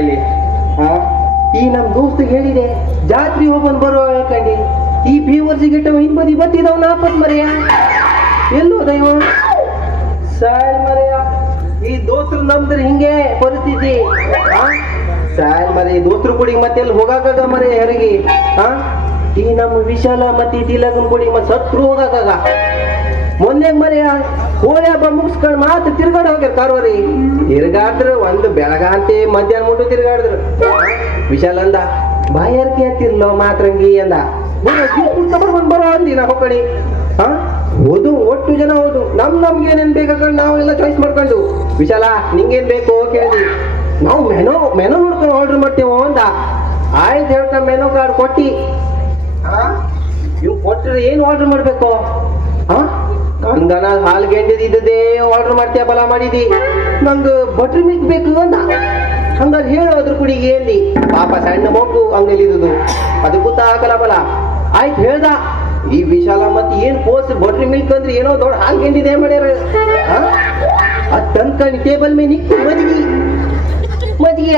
ಇಲ್ಲಿ ಈ ನಮ್ ದೋಸ್ತಿಗೆ ಹೇಳಿದೆ ಜಾತ್ರೆ ಹೋಗೋನ್ ಬರೋ ಹೇಳ್ಕಂಡಿ ಈ ಬೇವರ್ಸಿಗೆ ಹಿಂಬದಿ ಬತ್ತಿದವ್ ನಾಪತ್ ಮರೆಯ ಎಲ್ಲೋ ದೈವ ಸಾಯ್ ಮರೆಯ ಈ ದೋಸ್ರು ನಮ್ದ್ರ ಹಿಂಗೆ ಪರಿಸ್ಥಿತಿ ಸಾಯ್ ಮರೆ ಈ ದೋಸ್ರು ಕುಡಿ ಮತ್ತೆ ಎಲ್ಲಿ ಹೋಗಾಕ ಮರೆ ಹೆರಗಿ ಈ ನಮ್ಮ ವಿಶಾಲ ಮತ್ತೆ ತಿಲಕನ್ ಕುಡಿ ಮತ್ತೆ ಸತ್ರು ಹೋಗಾಕ ಮೊನ್ನೆ ಮರೆಯ ಹೋಳಿ ಹಬ್ಬ ಮುಗಿಸ್ಕೊಂಡ್ ಮಾತ್ರ ತಿರ್ಗಾಡ್ ಹೋಗ್ಯಾರ ಕಾರವಾರಿ ತಿರ್ಗಾಡ್ರು ಒಂದು ಬೆಳಗಾಂತಿ ಮಧ್ಯಾಹ್ನ ಮುಟ್ಟು ತಿರ್ಗಾಡಿದ್ರು ವಿಶಾಲ್ ಅಂದ ಬಾಯಾರಿಕೆ ಹತ್ತಿರ್ಲೋ ಮಾತ್ರಂಗಿ ಅಂದ ಬರೋ ಅಂದಿ ನಾ ಹೊಕ್ಕಡಿ ಓದು ಒಟ್ಟು ಜನ ಓದು ನಮ್ಗೆ ಏನೇನ್ ಬೇಕಾಕೊಂಡು ನಾವೆಲ್ಲ ಚಾಯ್ಸ್ ಮಾಡ್ಕೊಂಡು ವಿಶಾಲ ನಿಂಗೇನ್ ಬೇಕು ಕೇಳಿ ನಾವು ಮೆನು ನೋಡ್ಕೊಂಡು ಆರ್ಡರ್ ಮಾಡ್ತೇವೋ ಅಂತ ಆಯ್ತು ಹೇಳ್ಕೊಂಡ್ ಮೆನು ಕಾರ್ಡ್ ಕೊಟ್ಟಿ ಇವ್ ಕೊಟ್ರೆ ಏನ್ ಆರ್ಡರ್ ಮಾಡ್ಬೇಕು ನನ್ಗನ ಹಾಲು ಗೆಂಡಿದ್ದೇ ಆರ್ಡರ್ ಮಾಡ್ತೀಯ ಬಲ ಮಾಡಿದಿ ನಂಗ ಬಟ್ರ್ ಮಿಲ್ಕ್ ಬೇಕು ಅಂದ ಹಂಗಾದ್ರೆ ಹೇಳು ಅದ್ರ ಕುಡಿಗೆ ಏನ್ದಿ ಪಾಪ ಸಣ್ಣ ಮಗು ಹಂಗಲಿದುದು ಅದು ಗೊತ್ತಾಗಲ್ಲ ಬಲ ಆಯ್ತು ಹೇಳ್ದ ಈ ವಿಶಾಲ ಮತ್ತೆ ಏನ್ ಪೋಸ್ಟ್ ಬಟ್ರ್ ಮಿಲ್ಕ್ ಅಂದ್ರೆ ಏನೋ ದೊಡ್ಡ ಹಾಲು ಗೆಂಡಿದೆ ಮಾಡ್ಯಾರ ಅದ್ ತಂದ್ಕೊಂಡು ಟೇಬಲ್ ಮೇಲೆ ನಿಂತು ಮಜ್ಜಿಗೆ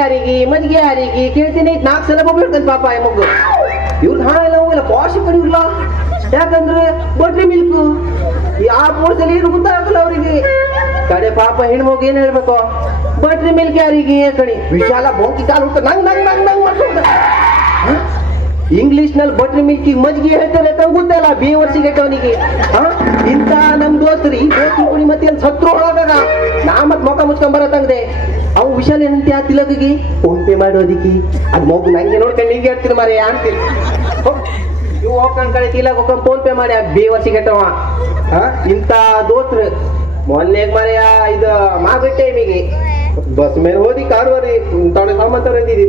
ಯಾರಿಗೆ ಕೇಳ್ತೀನಿ 4 ಸಲ ಹೇಳ್ತಾನೆ ಪಾಪ ಈ ಮಗು ಇವ್ರದ್ದು ಹಣ ಎಲ್ಲ ಹೋಗಿಲ್ಲ ಪಾಶ್ ಕಡಿಲ್ಲ ಯಾಕಂದ್ರೆ ಬಟ್ರಿ ಮಿಲ್ಕ್ ಆ ಪೋರ್ಸಲ್ಲಿ ಏನು ಗೊತ್ತಾಗಲ್ಲ ಅವರಿಗೆ ಕಡೆ ಪಾಪ ಹೆಣ್ಮಗು ಏನ್ ಹೇಳ್ಬೇಕು ಬಟ್ರಿ ಮಿಲ್ಕ್ ಯಾರಿಗೆ ಕಣಿ ವಿಶಾಲ ಬೋಂಕಿ ಕಾಲು ನಂಗ್ ಮಾಡ್ಕೊಂಡ ಇಂಗ್ಲಿಷ್ ನಲ್ಲಿ ಬಟ್ರಿ ಮಿಲ್ಕ್ ಮಜ್ಜಿಗೆ ಹೇಳ್ತಾರೆ ಗೊತ್ತಲ್ಲ ಬೇವರ್ಸಿಗೆ ಅವನಿಗೆ ಇಂತ ನಮ್ ದೋಸ್ತರು ಈ ದೋಸ್ತಿ ಕುಡಿ ಮತ್ತೆ ಸತ್ರು ಹೋಗಾಗ ನಾ ಮತ್ ಮೊಕ ಮುಚ್ಕೊಂಡ್ ಬರತ್ತಂಗದೆ ಅವ್ ವಿಶಾಲ ಏನಂತೆ ಆ ತಿಲಕಿಗೆ ಫೋನ್ ಪೇ ಮಾಡೋದಿಕ್ಕಿ ಅದ್ ಮಗು ನಂಗೆ ನೋಡ್ಕೊಂಡು ಹೀಗೆ ಹೇಳ್ತೀನಿ ಮಾರೇ ಅಂತೀನಿ ಇವು ಹೋಗ್ಕೊಂಡ್ ಕಡೆ ತಿಲಕ್ ಹೋಗ್ಕೊಂಡ್ ಫೋನ್ ಪೇ ಮಾಡಿ ಬೇವರ್ಸಿಗೆ ಇಂತ ದೋಸ್ತ್ರು ಮೊನ್ನೆಗ್ ಮರೆಯ ಇದು ಮಾಗಟ್ಟೆ ಟೈಮಿಗೆ ಬಸ್ ಮೇಲೆ ಹೋದಿ ಕಾರುವರಿ ತೊಡೆ ಸಾಮಂತ ಅಂದಿದಿ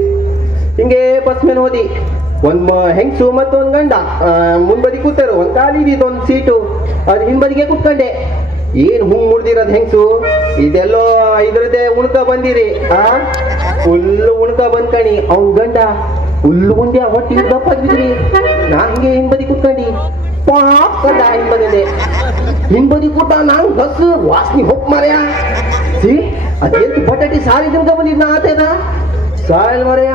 ಹಿಂಗೆ ಬಸ್ ಮೇಲೆ ಹೋದಿ ಒಂದ್ ಹೆಂಗ್ಸು ಮತ್ತೊಂದ್ ಗಂಡ ಮುಂಬದಿ ಕೂತಾರು ಒಂದ್ ಖಾಲಿ ಇದಿತ್ತು ಒಂದ್ ಸೀಟು ಅದ್ ಹಿಂಬದಿಗೆ ಕುತ್ಕೊಂಡೆ ಏನ್ ಹುಂಗ್ ಮುಡ್ದಿರೋದ್ ಹೆಂಗ್ಸು ಇದೆಲ್ಲೋ ಇದ್ರದ್ದೇ ಉಣ್ಕ ಬಂದಿರಿ ಫುಲ್ ಉಣ್ಕ ಬಂದ್ಕಣಿ ಅವ್ನ್ ಗಂಡ ಫುಲ್ ಉಂಡ್ಯ ಹೊಟ್ಟಿ ದಪ್ಪ ಬಿದ್ರಿ ನಾ ಹಿಂಗೆ ಹಿಂಬದಿ ಕುತ್ಕೊಂಡಿ ಪಾಪ್ ಕಂಡ ಹಿಂಬದಿದೆ ಹಿಂಬದಿ ಕೂಟ ನಾನ್ ಬಸ್ ವಾಸನಿ ಹೋಗ್ ಮಾರ್ಯ ಅದೇಂತ ಬಟಾಟಿ ಸಾರಿ ತಿನ್ಕ ಬಂದಿದ್ ನಾ ಆತೇದ ಸಾಯಲ್ ಮರೆಯ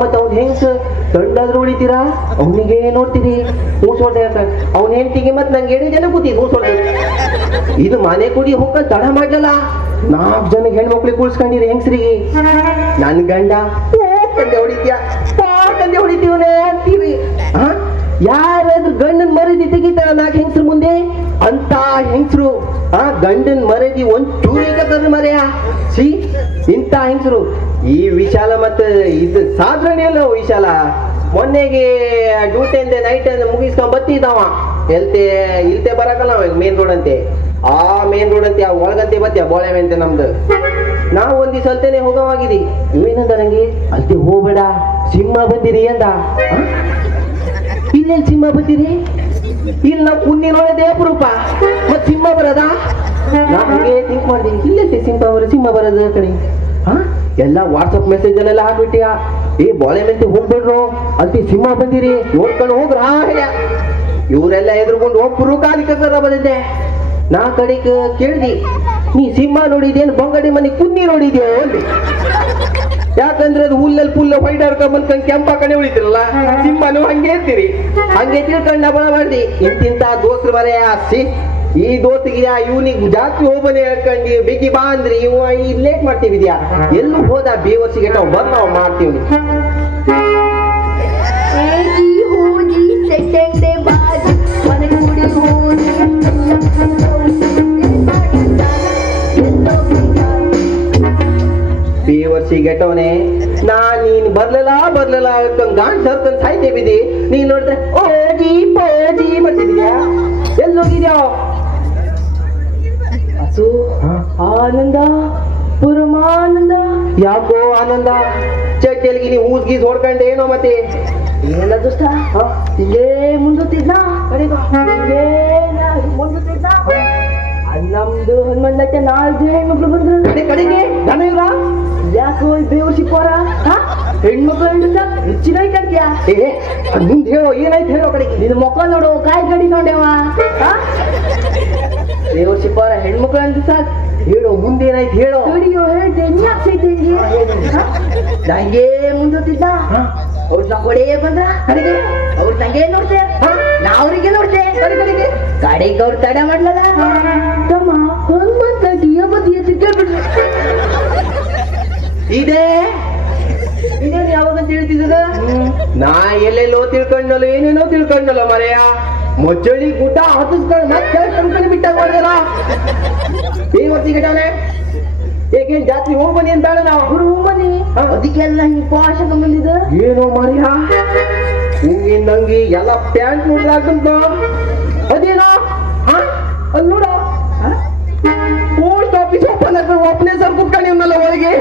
ಮತ್ತ ಅವ್ನ ಹೆಂಗ್ಸ್ ತಂಡಾದ್ರೂ ಉಳಿತೀರಾ ಅವನಿಗೆ ನೋಡ್ತೀರಿ ಹೂಸೋಡೆ ಅವ್ನ ಹೆಂಡತಿಗೆ ಮತ್ ನಂಗೆ 7 ಜನ ಕೂತಿ ಹೂಸೋಡೆ ಇದು ಮನೆ ಕುಡಿ ಹೋಗ ತಡ ಮಾಡ್ಲಲ್ಲ 4 ಜನ ಹೆಣ್ಮಕ್ಳಿಗೆ ಕುಳ್ಸ್ಕೊಂಡಿರಿ ಹೆಂಗ್ಸ್ರಿಗೆ ನನ್ ಗಂಡ ಕಂದೆ ಹೊಡಿತೀವನೇ ಅಂತೀವಿ ಯಾರಾದ್ರೂ ಗಂಡನ್ ಮರದಿ ತೆಗಿತಾರ 4 ಹೆಂಗ್ಸ್ರ ಮುಂದೆ ಅಂತ ಹೆಂಗ್ಸ್ರು ಗಂಡನ್ ಮರದಿ ಒಂದ್ ಚೂರಿಕದ್ರ ಮರೆಯ ಇಂತ ಹೆಂಗ್ಸ್ರು ಈ ವಿಶಾಲ ಮತ್ತೆ ಇದು ಸಾಧಾರಣ ಎಲ್ಲ ವಿಶಾಲ ಮೊನ್ನೆಗೆ ಡ್ಯೂಟಿಯಿಂದ ನೈಟ್ ಮುಗಿಸ್ಕೊಂಡ್ ಬತ್ತಿದ್ದಾವ ಇಲ್ತೆ ಬರಕಲ್ಲ ಮೇನ್ ರೋಡ್ ಅಂತೆ ಆ ಮೇನ್ ರೋಡ್ ಅಂತೆ ಆ ಒಳಗಂತೆ ಬತ್ತಿ ಬೋಳೆವೆ ಅಂತೆ ನಮ್ದು ನಾವು ಒಂದ್ ದಿವಸ ಅಲ್ತೇನೆ ಹೋಗವಾಗಿದಿ ಇವೇನಂದ ನಂಗೆ ಅಲ್ತೆ ಹೋಗ್ಬೇಡ ಸಿಂಹ ಬಂದಿರಿ ಅಂದ ಇಲ್ಲೆಲ್ಲಿ ಸಿಂಹ ಬಂದಿರಿ ಇಲ್ಲಿ ನಾವು ಕುನ್ನಿ ನೋಡದೆ ಅಪರೂಪ ಮತ್ ಸಿಂಹ ಬರದ ನಾ ಹಂಗೆ ಥಿಂಕ್ ಮಾಡ್ದಿ ಇಲ್ಲೆಲ್ಲಿ ಸಿಂಹ ಬರೋದು ಕಣಿ ಎಲ್ಲ ವಾಟ್ಸಪ್ ಮೆಸೇಜ್ ಅಲ್ಲೆಲ್ಲ ಹಾಕ್ಬಿಟ್ಟಿಯ ಬಾಳೆ ಮೆಂತೆ ಹೋಗ್ಬಿಡ್ರು ಅಲ್ಲಿ ಸಿಂಹ ಬಂದಿರಿ ನೋಡ್ಕೊಂಡು ಹೋಗ್ರ ಇವರೆಲ್ಲ ಎದುರ್ಕೊಂಡು ಒಬ್ಬರು ಕಾಲಿಕರ ಬಂದಿದ್ದೆ ನಾ ಕಡೆಗೆ ಕೇಳ್ದಿ ನೀ ಸಿಂಹ ನೋಡಿದೇನು ಬಂಗಡಿ ಮನೆ ಕುನ್ನಿ ನೋಡಿದ್ಯೋ ಅಂದೆ ಯಾಕಂದ್ರೆ ಅದು ಹುಲ್ಲಲ್ಲಿ ಫುಲ್ ವೈಡ್ ಆಡ್ಕೊಂಡ್ ಕೆಂಪ ಕಡೆ ಉಳಿತಿರಲ್ಲ ಸಿಂಹನು ಹಂಗೆ ಇರ್ತೀರಿ ಹಂಗೆ ತಿಳ್ಕೊಂಡ ಬಳ ಮಾಡ್ದಿ ಇಂತಿಂತ ದೋಸ್ರು ಬರೇ ಈ ದೋಸ್ತಿಗೆ ಇವನಿಗೆ ಜಾಸ್ತಿ ಹೋಗ್ಬನೆ ಹೇಳ್ಕೊಂಡು ಬೇಕಿ ಬಾ ಅಂದ್ರಿ ಇವ ಲೇಟ್ ಮಾಡ್ತೀವಿದ್ಯಾ ಎಲ್ಲೂ ಹೋದ ಬೇವರ್ಸಿಗೆ ಬಂದ್ ನಾವು ಮಾಡ್ತೀವಿ ಬೇವರ್ಸಿಗೆಟವನೆ ನೀನ್ ಬರ್ಲಿಲ್ಲ ಗಾಂಡ್ ಸರ್ಕೊಂಡ್ ಸಾಯ್ತೇ ಬಿದಿ ನೀನ್ ನೋಡಿದ್ರೆ ಓಜಿ ಪೋಜಿ ಮಾಡ್ತಿದ್ಯಾ ಎಲ್ಲೋಗಿದ್ಯಾ ಆನಂದ ಪರಮಾನಂದ ಯಾಕೋ ಆನಂದ ಚಟ್ಟೆಲ್ಗಿ ನೀವು ಊಸ್ಗೀಸ್ ಹೊಡ್ಕೊಂಡೆ ಏನೋ ಮತ್ತೆ ಏನ ದುಷ್ಟ ಇಲ್ಲೇ ಮುಂದುತ್ತಿದ್ನ ನಮ್ದು ಹನುಮಂದಕ್ಕೆ 4 ಹೆಣ್ಮಕ್ಳು ಬಂದ್ರು ಕಡೆಗೆ ದನ ಇವ್ರ ಯಾಕೋ ಬೇವು ಸಿಕ್ಕೋರ ಹೆಣ್ಮಕ್ಳು ಹೆಚ್ಚಿನ ಕಟ್ತೀಯ ಮುಂದೆ ಹೇಳೋ ಏನಾಯ್ತು ಹೇಳೋ ಕಡೆಗೆ ನಿನ್ನ ಮೊಕ್ಕ ನೋಡು ಕಾಯಿ ಗಡಿ ನೋಡ್ಯವ ಬೇವು ಸಿಕ್ಕೋರ ಹೆಣ್ಮಕ್ಳು ಅಂತ ಸಾಕ್ ಹೇಳೋ ಮುಂದೇನಾಯ್ತು ಹೇಳೋ. ವಿಡಿಯೋ ಹೇಳ್ದೆ ನೀ ಆಗ್ತೈತೆ ನಂಗೆ ಮುಂದೋತಿದ್ದ ಅವ್ರ ಸಂಗೊಡೆ ಬಂದ್ರ ಕಡೆಗೆ ಅವ್ರ ತಂಗೆ ನೋಡ್ತೆ ನಾ ಅವ್ರಿಗೆ ನೋಡ್ತೆ ಕಡೆಗೆ ಅವ್ರ ತಡ ಮಾಡ್ಲಲ್ಲ ತಮ್ಮ ಹನುಮಂತಿಯ ಬದಿಯ ತಿಳ್ಬಿಡ್ರಿ ಇದೆ ಇದೇನು ಯಾವಾಗಂತ ಹೇಳ್ತಿದ್ದದ ನಾ ಎಲ್ಲೆಲ್ಲೋ ತಿಳ್ಕೊಂಡಲ್ಲ ಏನೇನೋ ತಿಳ್ಕೊಂಡಲ್ಲ ಮರೆಯ ಮೊಚ್ಚಳಿ ಗುಡ್ಡ ಹತ್ತಿಸ್ಕೊಂಡು ಮತ್ತೆ ಕಣ್ಕೊಂಡು ಬಿಟ್ಟಾಗ ಮಾಡಿದಲ್ಲ ಏನ್ ವರ್ಷ ಘಟನೆ ಏಕೇನ್ ಜಾತ್ರೆ ಹೋಗ್ ಬನ್ನಿ ಅಂತಾಳೆ ನಾವು ಅವ್ರು ಬನ್ನಿ ಅದಕ್ಕೆಲ್ಲ ಹಿಂಗ್ ಪಾಶಕ ಬಂದಿದ ಏನೋ ಮರಿಯ ಹಿಂಗೆ ನಂಗೆ ಎಲ್ಲ ಪ್ಯಾಂಟ್ ನೋಡ್ಲಾಕಂತ ಅದೇನೋ ಅಲ್ಲಿ ನೋಡ ಪೋಸ್ಟ್ ಆಫೀಸ್ ಓಪನ್ ಆಗ ಒಬ್ಬನೇ ಸರ್ ಕುತ್ಕೊಂಡಿವ್ನಲ್ಲ ಒಳಗೆ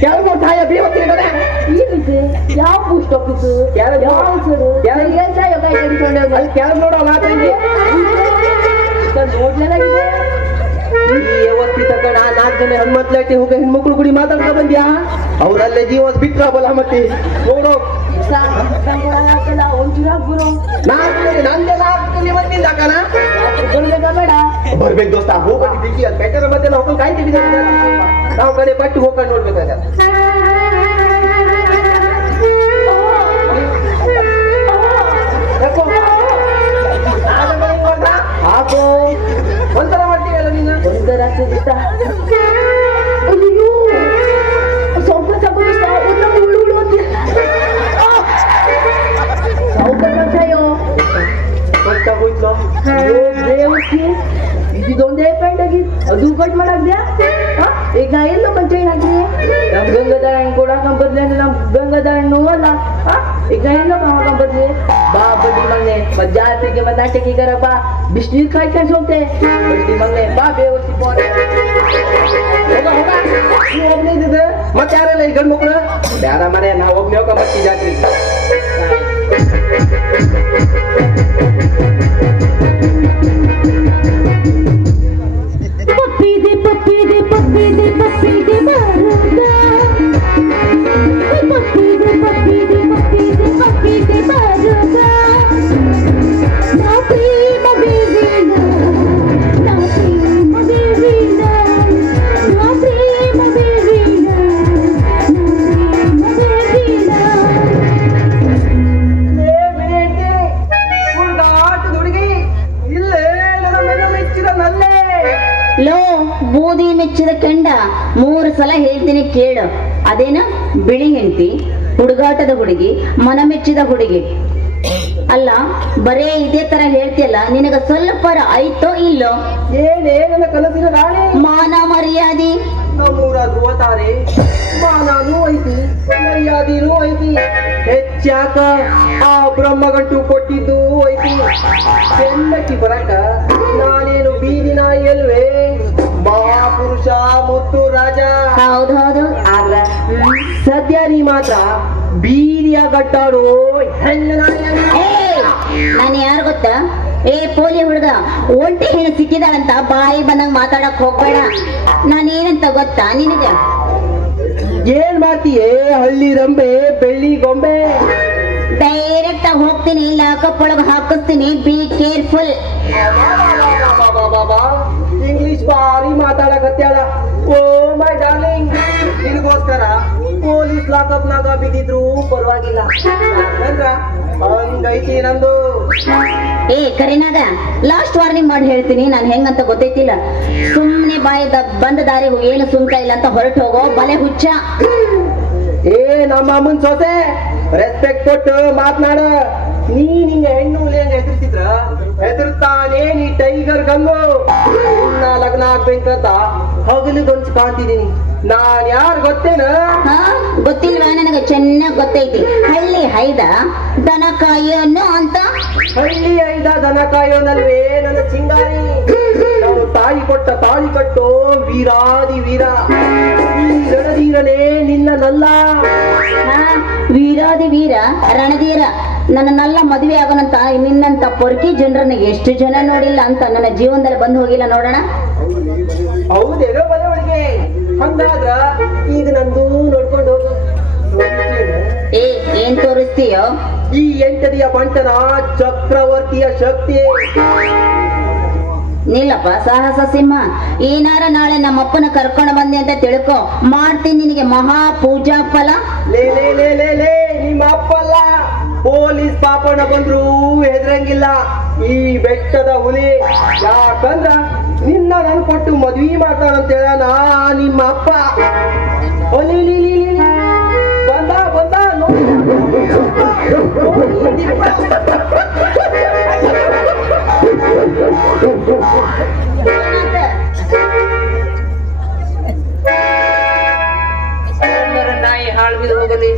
ಕೆಲವು ತಾಯ ಬೇವತ್ತಿದ್ದಾರೆ ಏನಿದೆ ಯಾವ ಪೋಸ್ಟ್ ಆಫೀಸ್ ಯಾವ ಅಲ್ಲಿ ಕೆಳಗೆ ನೋಡಲ್ಲ ನೋಡ್ಲಾಗಿದೆ ಯಾವತ್ತಿ ತಗೊಂಡ 4 ಜನ ಹನುಮಂತಲಾಟಿ ಹೋಗ ಹೆಣ್ಮಕ್ಳು ಗುಡಿ ಮಾತಾಡ್ತಾ ಬಂದ್ಯಾ ಅವ್ರಲ್ಲೇ ಜೀವ ಬಿಟ್ರಬಲ್ಲ ಮತ್ತೆ ನೋಡೋ ಒಂಚೂರ ಗುರು ಬೇಡ ಬರ್ಬೇಕು ದೋಸ್ತ ಹೋಗಿ ಅದು ಬೆಟ್ಟರ ಮಧ್ಯೆ ಹೋಗಿ ಕಾಯ್ತೀವಿ ನಾವು ಕಡೆ ಪಟ್ಟು ಹೋಗ್ಕೊಂಡು ನೋಡ್ಬೇಕಾಗ ಹಾಕೋ ಒಂಥರ ಮಾಡ್ತೀವಲ್ಲ ನೀನು ಒಂದರ ಅಯ್ಯೋ ಸ್ವಲ್ಪ ಇದೊಂದೇ ಪ್ಯಾಂಟ್ ಆಗಿ ಅದು ಕಟ್ ಮಾಡಾಕ್ದ್ಯಾ ಈಗ ನಾ ಎಲ್ಲೋ ಕಂಚೈನ್ ಹಾಕಿನಿ ನಮ್ ಗಂಗಾಧರ ಹಣ್ಣು ಕೊಡಾಕಂಬದ್ಲಿ ಅಂದ್ರೆ ನಮ್ ಗಂಗಾಧರ ಹಣ್ಣು ಅಲ್ಲ ಈಗ ನಾ ಎಲ್ಲೋ ಹಾಕೊಂಬದ್ಲಿ ಬಾ ಬಡ್ಡಿ ಮಗನೆ ಜಾತ್ರೆಗೆ ಮತ್ತೆ ನಾಟಕೀಗರ ಬಾ ಬಿಸಿನೀರ್ ಕಾಯ್ಕೊಂಡು ಹೋಗ್ತೆ ಬಡ್ಡಿ ಮಗನೆ ಬಾ ಬೇವರ್ಸಿ ಒಬ್ನೇ ಇದ್ದಿದ್ದೆ ಮತ್ತೆ ಯಾರೆಲ್ಲ ಈ ಗಂಡು ಮಕ್ಕಳು ಬೇಡ ಮನೆ ನಾ ಒಬ್ನೇ ಹೋಗ್ಕೊಂಬರ್ತೀವಿ ಜಾತ್ರೆ ಪಪ್ಪಿದೆ ಪಪ್ಪಿದೆ ಪಪ್ಪಿದೆ ಪಪ್ಪಿದೆ ಬರುತ್ತ ಪಪ್ಪಿದೆ ಪಪ್ಪಿದೆ ಪಪ್ಪಿದೆ ಪಪ್ಪಿದೆ ಬರುತ್ತ ನಾ ಪ್ರೇಮ ಬೇವಿನ ನಾ ಪ್ರೇಮ ಬೇವಿನ ನಾ ಪ್ರೇಮ ಬೇವಿನ ನಾ ಪ್ರೇಮ ಬೇವಿನ ಆಟದ ಹುಡುಗಿ ಇಲ್ಲೇ ಮೆಚ್ಚಿದ ನಲ್ಲೇ ಲೋ ಬೂದಿ ಮೆಚ್ಚಿದ ಕೆಂಡ 3 ಸಲ ಹೇಳ್ತೀನಿ ಕೇಳು ಅದೇನ ಬಿಳಿ ಹೆಂಡತಿ ಹುಡುಗಾಟದ ಹುಡುಗಿ ಮನ ಮೆಚ್ಚಿದ ಹುಡುಗಿ ಅಲ್ಲ ಬರೇ ಇದೇ ತರ ಹೇಳ್ತಿಯಲ್ಲ ನಿನಗ ಸ್ವಲ್ಪರ ಆಯ್ತೋ ಇಲ್ಲೋ ಏನೇನ ಕನಸಿನ ರಾಣಿ ಮಾನ ಮರ್ಯಾದೆ ನಮ್ಮೂರ ಧ್ರುವತಾರೆ ಮಾನೂ ಐತಿ ಮರ್ಯಾದಿನೂ ಐತಿ ಹೆಚ್ಚಾಕ ಆ ಬ್ರಹ್ಮಗಂಟು ಕೊಟ್ಟಿದ್ದು ಐತಿ ಹೆಣ್ಣಕ್ಕಿ ಬರಕ ನಾನೇನು ಬೀದಿನ ಎಲ್ವೇ ಮಹಾಪುರುಷ ಮುತ್ತು ರಾಜ ಹೌದೌದು ಆದ್ರ ಸದ್ಯ ನೀ ಮಾತ್ರ ಬೀದಿಯ ಗಟ್ಟಾಡೋ ಹೆಣ್ಣು ನಾನು ಯಾರು ಗೊತ್ತಾ ಪೋಲಿ ಹುಡುಗ ಒಂಟಿ ಹೆಣ್ಣು ಸಿಕ್ಕಿದಾಳಂತ ಬಾಯಿ ಬಂದಂಗ ಮಾತಾಡಕ್ ಹೋಗ್ಬೇಡ ನಾನೇನಂತ ಗೊತ್ತಾ ನಿನಗ ಏನ್ ಮಾಡ್ತೀಯೇ ಹಳ್ಳಿ ರಂಬೆ ಬೆಳ್ಳಿ ಗೊಂಬೆ ಡೈರೆಕ್ಟ್ ಆಗಿ ಹೋಗ್ತೀನಿ ಲಾಕಪ್ ಒಳಗ ಹಾಕಿಸ್ತೀನಿ ಬಿ ಕೇರ್ಫುಲ್ ಇಂಗ್ಲಿಷ್ ಬಾರಿ ಮಾತಾಡಕತ್ಯಾಳ ಓ ಮೈ ಡಾರ್ಲಿಂಗ್ ನಿನಗೋಸ್ಕರ ಪೊಲೀಸ್ ಲಾಕಪ್ ನಾಗ ಬಿದ್ದಿದ್ರು ಪರವಾಗಿಲ್ಲ ಹಂಗೈತಿ ನಂದು ಕರಿನಾಗ ಲಾಸ್ಟ್ ವಾರ್ನಿಂಗ್ ಮಾಡಿ ಹೇಳ್ತೀನಿ ನಾನು ಹೆಂಗಂತ ಗೊತ್ತೈತಿಲ್ಲ ಸುಮ್ನೆ ಬಾಯಿ ಬಂದ ದಾರಿಗೂ ಏನು ಸುಂಕ ಇಲ್ಲ ಅಂತ ಹೊರಟು ಹೋಗೋ ಬಲೆ ಹುಚ್ಚ ನಮ್ಮ ಅಮ್ಮನ್ ಸೊಸೆ ರೆಸ್ಪೆಕ್ಟ್ ಕೊಟ್ಟು ಮಾತನಾಡ ಹಿಂಗ ಹೆಣ್ಣು ಹೆಂಗ ಹೆದರ್ಸಿದ್ರ ಹೆದರ್ತಾನೆ ನೀ ಟೈಗರ್ ಗಂಗು ಲಗ್ನ ಆಗ್ಬೇಕಂತ ಹಗಲಿಗೊಂದು ಕಾಣ್ತಿದೀನಿ ನಾನ್ ಯಾರು ಗೊತ್ತೇನ ಗೊತ್ತಿಲ್ವಾ ನನಗ ಚೆನ್ನಾಗ್ ಗೊತ್ತೈತಿ ಹಳ್ಳಿ ಹೈದ ದನ ಕಾಯೋನು ಅಂತ ಹಳ್ಳಿ ಐದ ದನ ಕಾಯೋನಲ್ವೇ ನನ್ನ ಚಿಂಗಾರಿ ನಾವು ತಾಯಿ ಕೊಟ್ಟ ತಾಳಿ ಕಟ್ಟೋ ವೀರಾದಿ ವೀರ ರಣಧೀರನೇ ನಿನ್ನ ನಲ್ಲ ವೀರಾದಿ ವೀರ ರಣಧೀರ ನನ್ನನ್ನೆಲ್ಲ ಮದುವೆ ಆಗೋನಂತ ನಿನ್ನಂತ ಪೊರ್ಕಿ ಜನರನ್ನ ಎಷ್ಟು ಜನ ನೋಡಿಲ್ಲ ಅಂತ ನನ್ನ ಜೀವನದಲ್ಲಿ ಬಂದು ಹೋಗಿಲ್ಲ ನೋಡೋಣ ಹೌದೇನೋ ಬದವಳಿಗೆ ಹಂಗಾದ್ರ ಈಗ ನಂದು ನೋಡ್ಕೊಂಡು ಹೋಗು ಏನ್ ತೋರಿಸ್ತೀಯೋ ಈ ಎಂಟದಿಯ ಬಂಟನ ಚಕ್ರವರ್ತಿಯ ಶಕ್ತಿ ನಿಲ್ಲಪ್ಪ ಸಾಹಸ ಸಿಂಹ. ಏನಾರ ನಾಳೆ ನಮ್ಮಪ್ಪನ ಕರ್ಕೊಂಡು ಬಂದೆ ಅಂತ ತಿಳ್ಕೊ, ಮಾಡ್ತೀನಿ ನಿನಗೆ ಮಹಾ ಪೂಜಾ ಫಲ. ಲೇ ಲೇ ಲೇ ಲೇ ಲೇ ನಿಮ್ಮ ಅಪ್ಪಲ್ಲ, ಪೊಲೀಸ್ ಪಾಪಣ್ಣ ಬಂದ್ರು ಹೆದರಂಗಿಲ್ಲ ಈ ಬೆಟ್ಟದ ಹುಲಿ. ಯಾಕಂದ್ರ ನಿನ್ನ ನನ್ ಕೊಟ್ಟು ಮದ್ವಿ ಮಾಡ್ತಾನಂತ ಹೇಳ ನಿಮ್ಮ ಅಪ್ಪ. ಒಲಿ ಬಂದ ಬಂದ ನೋಡಿ. ನಾಯಿ ಹಾಳು ಬಿದ್ದು ಹೋಗಲಿ.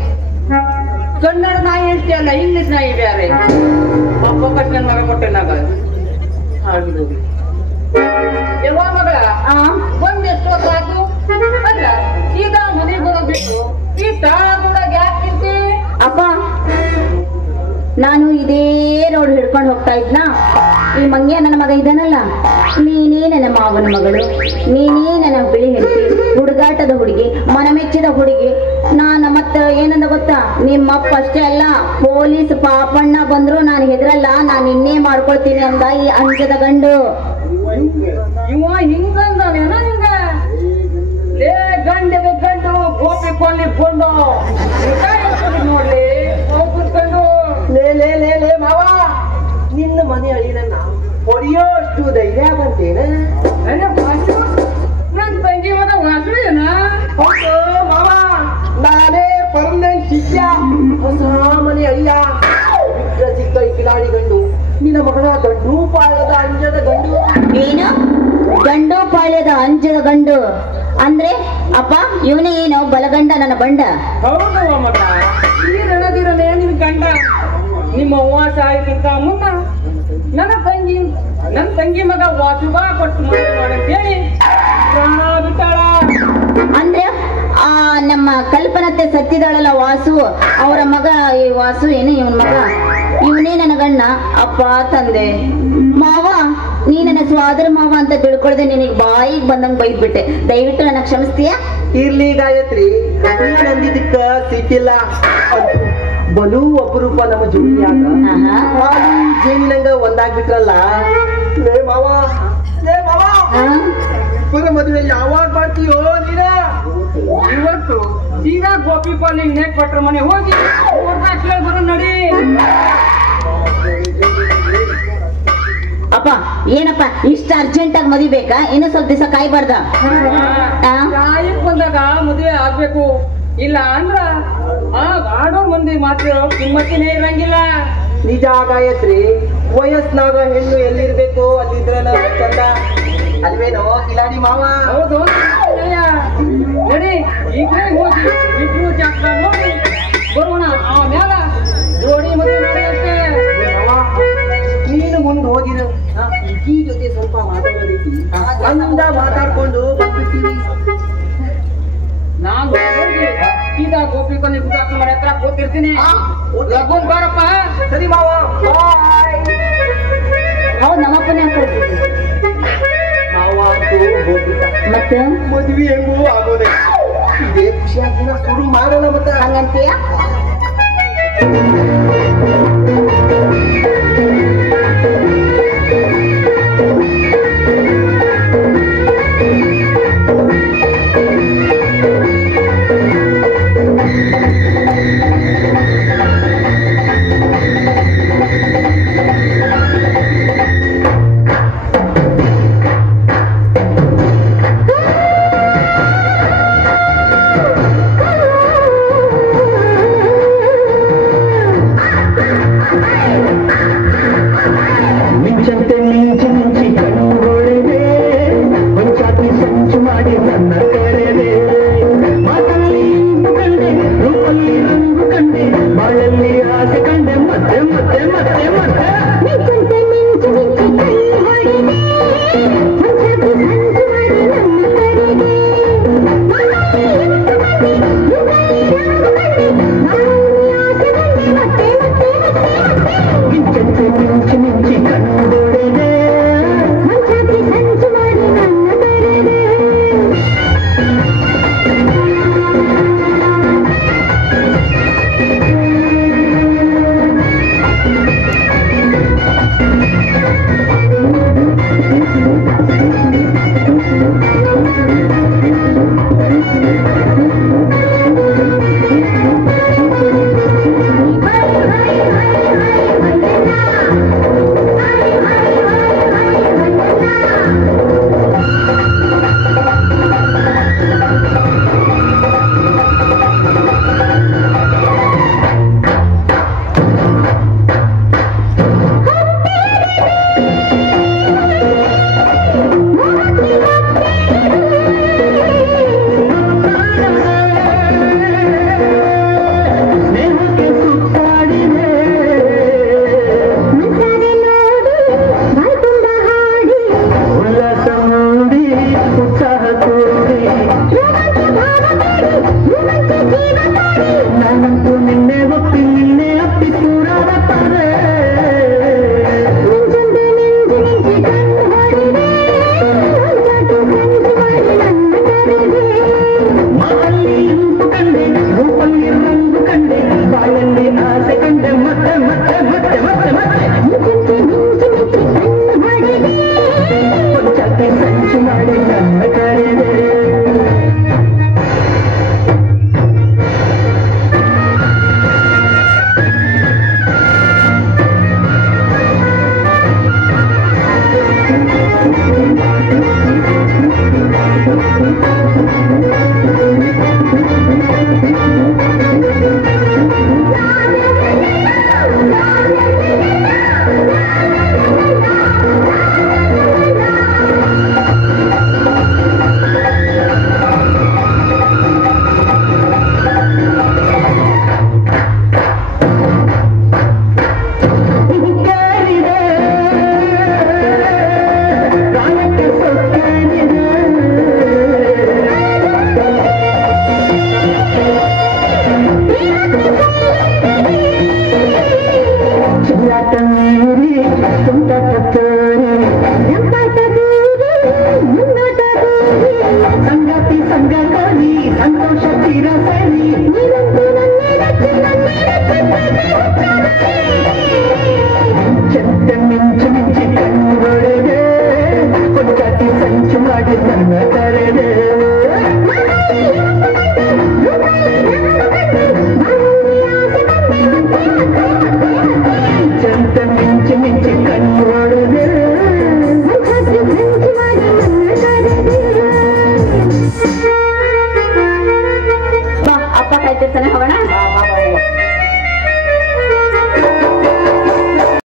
ಕನ್ನಡ ನಾಯಿ ಹೇಳ್ತೀಯಲ್ಲ, ಇಂಗ್ಲಿಷ್ ನಾಯಿ ಬೇರೆ. ಒಬ್ಬ ಕಟ್ಟನ ಮಗ ಕೊಟ್ಟೆನಾಗ ಹಾಳು ಬಿದ್ದು ಹೋಗ್ಲಿ. ಯಾವ ಮಗಳ ಒಂದೆಷ್ಟು ಹೊತ್ತಾಯ್ತು ಅಲ್ಲ, ಸೀದಾ ಮನೆಗೆ ಬರೋದು ಬಿಟ್ಟು ಈ ತಾಳ ಕೂಡ ಗ್ಯಾಪ್ ನಿಂತಿ. ಅಪ್ಪ, ನಾನು ಇದೇ ರೋಡ್ ಹಿಡ್ಕೊಂಡು ಹೋಗ್ತಾ ಇದ್ನಾ, ಈ ಮಂಗ್ಯ ನನ್ನ ಮಗ ಇದ್ದಾನಲ್ಲ, ನೀನೇ ನನ್ನ ಮಾವನ ಮಗಳು, ನೀನೇ ನನ್ನ ಬಿಳಿ ಹೆಂಡತಿ, ಹುಡುಗಾಟದ ಹುಡುಗಿ, ಮನಮೆಚ್ಚಿದ ಹುಡುಗಿ. ನಾನು ಮತ್ತೆ ಏನಂದ ಗೊತ್ತಾ, ನಿಮ್ಮಪ್ಪ ಅಷ್ಟೇ ಅಲ್ಲ, ಪೊಲೀಸ್ ಪಾಪಣ್ಣ ಬಂದ್ರು ನಾನು ಹೆದರಲ್ಲ, ನಾನು ಇನ್ನೇ ಮಾಡ್ಕೊಳ್ತೀನಿ ಅಂದ ಈ ಅಂಜದ ಗಂಡು. ಇವ ಹಿಂಗಂದೇನ ಹಿಂಗ? ಲೇ ಗಂಡದ ಗಂಡು ಗೋಪಿ ಕೊಲ್ಲಿ ಗೊಂಡು ನೋಡ್ಲಿ ಹೋಗ್ಬಿಟ್ಕೊಂಡು. ಲೇ ಲೇ ಲೇ ಲೇ ಮಾವ, ನಿನ್ನ ಮನೆ ಅಳಿನನ್ನ ಹೊಡೆಯೋಷ್ಟು ಧೈರ್ಯ ಬಂತೇನ? ನನ್ ತಂಗಿ ಮಗ ವಾಸು ಏನ? ಹೌದು ಮಾವ, ನಾನೇ ಪರ್ಮನೆಂಟ್ ಶಿಷ್ಯ, ಹೊಸ ಮನೆ ಅಳಿಯ. ಬಿಟ್ರ ಸಿಕ್ಕ ಈ ಕಿಲಾಡಿ ಗಂಡು ನಿನ್ನ ಮಗಳ ಗಂಡು ಪಾಳದ ಅಂಜದ ಗಂಡು. ಏನು ಗಂಡು ಪಾಳ್ಯದ ಅಂಜದ ಗಂಡು ಅಂದ್ರೆ ಅಪ್ಪ, ಇವನೇ ಏನೋ ಬಲಗಂಡ ನನ್ನ ಬಂಡ. ಹೌದವ ಮಗ, ಈ ರಣದಿರನೇ ನಿನ್ ಗಂಡ. ನಿಮ್ಮ ವಾಸ ಆಯ್ತಂತ ಮುನ್ನ ನನ್ನ ತಂಗಿ ಮಗ ವಾಸುಬಾ ಕೊಟ್ಟು ಮಾಡಂತೇಳಿ ಪ್ರಾಣ ಬಿಟ್ಟಾಳ. ಅಂದ್ರೆ ಆ ನಮ್ಮ ಕಲ್ಪನತ್ತೆ ಸತ್ತಿದಾಳಲ್ಲ ವಾಸು, ಅವರ ಮಗ ಈ ವಾಸು ಏನು ಇವನ್ ಮಗ, ಇವನೇ ನನ್ನ ಗಂಡ. ಅಪ್ಪ ತಂದೆ ಮಾವ, ನೀ ನನ್ನ ಸ್ವಾದರ ಮಾವ ಅಂತ ತಿಳ್ಕೊಳ್ದೆ ನಿನಗೆ ಬಾಯಿಗೆ ಬಂದಂಗ್ ಬೈದ್ಬಿಟ್ಟೆ, ದಯವಿಟ್ಟು ನನ್ನ ಕ್ಷಮಿಸ್ತೀಯಾ? ಇರ್ಲಿ ಗಾಯತ್ರಿ, ನೀನ್ ಅಂದಿದ್ದಕ್ಕ ಸಿಟ್ಟಿಲ್ಲ. ಬಲು ಅಪರೂಪ ನಮ್ಮ ಜೋಡಿಯಾಗ ಹಾಲು ಜೇನಿನಂಗ ಒಂದಾಗ್ಬಿಟ್ರಲ್ಲ. ಲೇ ಮಾವ, ಲೇ ಮಾವ, ಇಬ್ಬರ ಮದುವೆ ಯಾವಾಗ ಮಾಡ್ತೀಯೋ ನೀನ? ಇವತ್ತು ಸೀದಾ ಗೋಪಿ ಪಾಲಿಂಗ್ ನೇಕ್ ಕೊಟ್ರ ಮನೆ ಹೋಗಿ ಬರೋ ನಡಿ. ಅಪ್ಪ ಏನಪ್ಪ ಇಷ್ಟ ಅರ್ಜೆಂಟ್ ಆಗಿ ಮದಿಬೇಕಾ? ಇನ್ನು ಸ್ವಲ್ಪ ದಿವಸ ಕಾಯ್ಬಾರ್ದ? ತಾಯಿಗ್ ಬಂದಾಗ ಮದುವೆ ಆಗ್ಬೇಕು, ಇಲ್ಲ ಅಂದ್ರ ಆಡೋ ಮಂದಿ ಮಾತ್ರ ಕಿಮ್ಮತ್ತಿನೇ ಇರಂಗಿಲ್ಲ. ನಿಜ ಗಾಯತ್ರಿ, ವಯಸ್ನಾಗ ಹೆಣ್ಣು ಎಲ್ಲಿರ್ಬೇಕು ಅಲ್ಲಿದ್ರ ಚಂದ ಅಲ್ವೇನೋ ಕಿಲಾಡಿ ಮಾವ? ಹೌದು ನಡಿ, ಈಗಲೇ ಹೋಗಿ ಇಬ್ರು ಜಾಗ ನೋಡಿ ಬರೋಣ, ಆಮ್ಯಾಲ ಜೋಡಿ ಮದುವೆ ನಡೆಯುತ್ತೆ. ನೀನು ಮುಂದೆ ಹೋಗಿರು, ಈ ಜೊತೆ ಸ್ವಲ್ಪ ಮಾತಾಡೋದೈತಿ, ಅಂದ ಮಾತಾಡ್ಕೊಂಡು ಬರ್ಬಿಡ್ತೀವಿ. ನಾನು ಹೋಗಿ ಸೀದಾ ಗೋಪಿ ಕೊನೆ ಗುಡ್ಡ ಮನೆ ಹತ್ರ ಕೂತಿರ್ತೀನಿ. ಲಗುನ್ ಬಾರಪ್ಪ. ಸರಿ ಮಾವ, ಬಾಯ್. ಹೌದು, ನಮ್ಮಪ್ಪನೇ ಕಳ್ಸಿದ್ವಿ. ಮಾವ ಅಂತೂ ಹೋಗ್ಬಿಟ್ಟ, ಮತ್ತೆ ಮದ್ವಿ ಹೆಂಗೂ ಆಗೋದೆ. ಇದೇ ಖುಷಿಯಾಗಿ ಶುರು ಮಾಡೋಣ ಮತ್ತೆ. ಹಂಗಂತೀಯ? ಮಾಡಿ ನನ್ನ ಕರೆದೆ